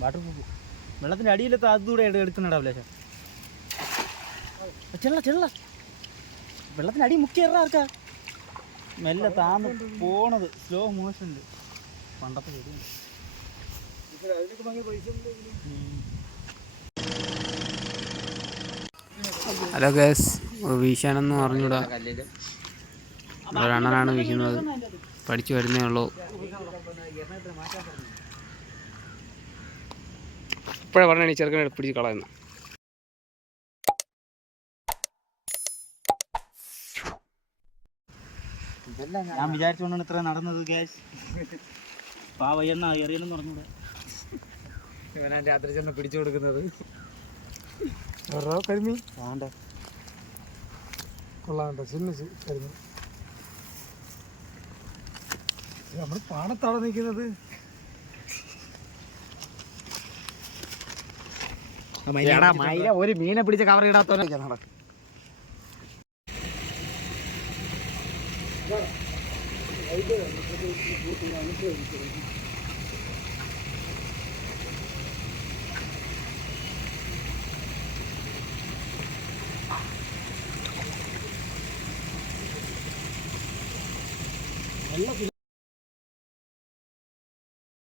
Water proof വെള്ളത്തിൻ്റെ അടിയിലത്തെ അതുകൂടെ എടുക്കുന്നുണ്ടാവില്ല ചെള്ള ചെള്ള വെള്ളത്തിൻ്റെ അടി മുക്കിയറ ആർക്കാ മെല്ലെ താന്ന് പോണത് സ്ലോ മോഷനിൽ പണ്ടത്തെ ശരിയാണ്. ഹലോ ഗൈസ്, വീശാനൊന്നും അറിഞ്ഞൂടാ, ഒരെണ്ണനാണ് വീശുന്നത്, പഠിച്ചു വരുന്നേ ഉള്ളൂ. ഇപ്പോഴേ പറഞ്ഞാണ് ഈ ചെറുക്കനെ പിടിച്ച് കളയുന്നു. ഞാൻ വിചാരിച്ചുകൊണ്ടാണ് ഇത്ര നടന്നത് ഗ്യാസ്. പാവയ്യെണ്ണ എറിയണമെന്ന് പറഞ്ഞൂടെ ഇവനാ രാത്രി ചെന്ന് പിടിച്ചു കൊടുക്കുന്നത്. കരിമീൻ വേണ്ട കൊള്ളാണ്ടോ ചിന്ന കരിമീൻ. നമ്മൾ പാടത്താണ് നിൽക്കുന്നത്. ഒരു മീനെ പിടിച്ച് കവർ ഇടാത്തവരെ നടക്കും. വെള്ളത്തിൽ